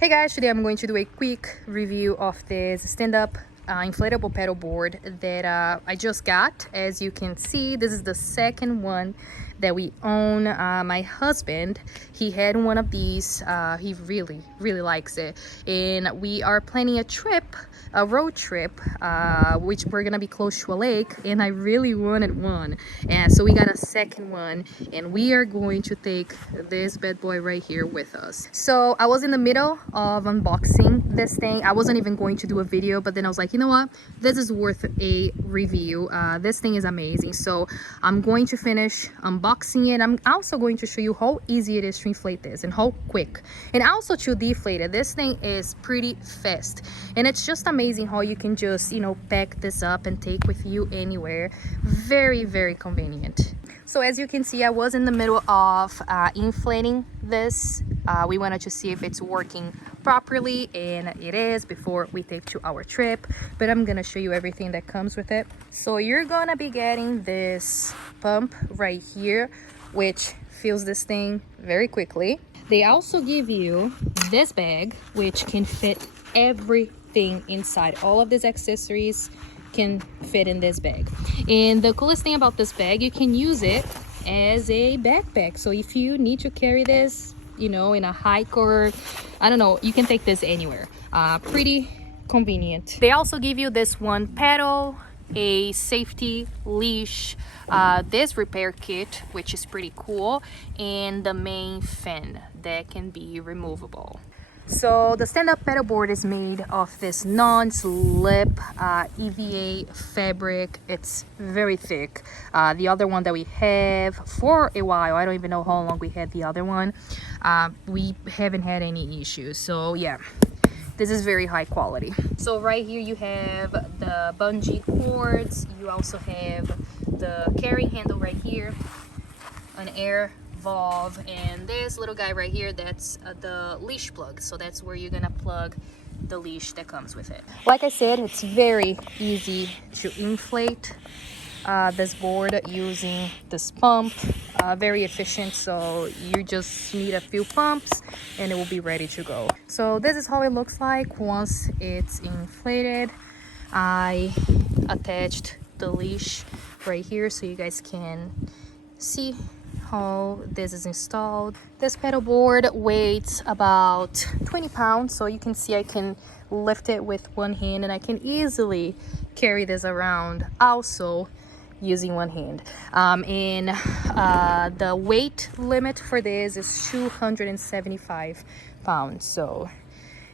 Hey guys, today I'm going to do a quick review of this stand-up inflatable pedal board that I just got. As you can see, this is the second one that we own. My husband, he had one of these. He really likes it, and we are planning a road trip, which we're gonna be close to a lake, and I really wanted one, and so we got a second one, and we are going to take this bad boy right here with us. So I was in the middle of unboxing this thing. I wasn't even going to do a video, but then I was like, you know what, this is worth a review. This thing is amazing, so I'm going to finish unboxing it. I'm also going to show you how easy it is to inflate this and how quick, and also to deflate it. This thing is pretty fast, and it's just amazing how you can just, you know, pack this up and take with you anywhere. Very convenient. So as you can see, I was in the middle of inflating this. We wanted to see if it's working properly, and it is, before we take to our trip. But I'm gonna show you everything that comes with it. So you're gonna be getting this pump right here, which fills this thing very quickly. They also give you this bag, which can fit everything inside. All of these accessories can fit in this bag, and the coolest thing about this bag, you can use it as a backpack. So if you need to carry this, you know, in a hike, or I don't know, you can take this anywhere. Pretty convenient. They also give you this one pedal, a safety leash, this repair kit, which is pretty cool, and the main fin that can be removable. So the stand-up pedal board is made of this non-slip EVA fabric. It's very thick. The other one that we have for a while, I don't even know how long we had the other one, we haven't had any issues. So yeah, this is very high quality. So right here you have the bungee cords. You also have the carrying handle right here, an air valve, and this little guy right here, that's the leash plug. So that's where you're gonna plug the leash that comes with it. Like I said, it's very easy to inflate this board using this pump. Very efficient, so you just need a few pumps and it will be ready to go. So this is how it looks like once it's inflated. I attached the leash right here so you guys can see how this is installed. This pedal board weighs about 20 pounds, so you can see I can lift it with one hand, and I can easily carry this around also using one hand. And the weight limit for this is 275 pounds, so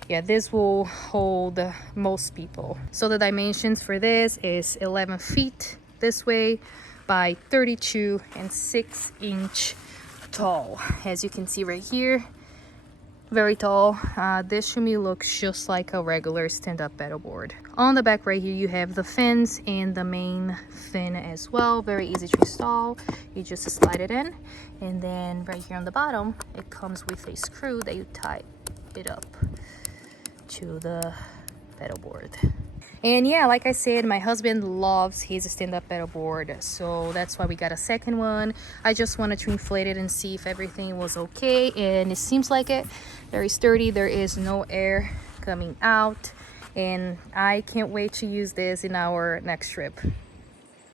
yeah, this will hold most people. So the dimensions for this is 11 feet this way by 32 and 6-inch tall. As you can see right here, very tall. This to me looks just like a regular stand-up pedal board. On the back right here you have the fins and the main fin as well. Very easy to install. You just slide it in, and then right here on the bottom it comes with a screw that you tie it up to the pedal board. And yeah, like I said, my husband loves his stand-up pedal board, so that's why we got a second one. I just wanted to inflate it and see if everything was okay, and it seems like it. Very sturdy. There is no air coming out, and I can't wait to use this in our next trip.